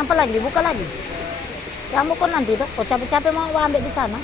Kenapa lagi? Buka lagi. Kamu kok nanti dok, kok capek-capek mau ambil di sana?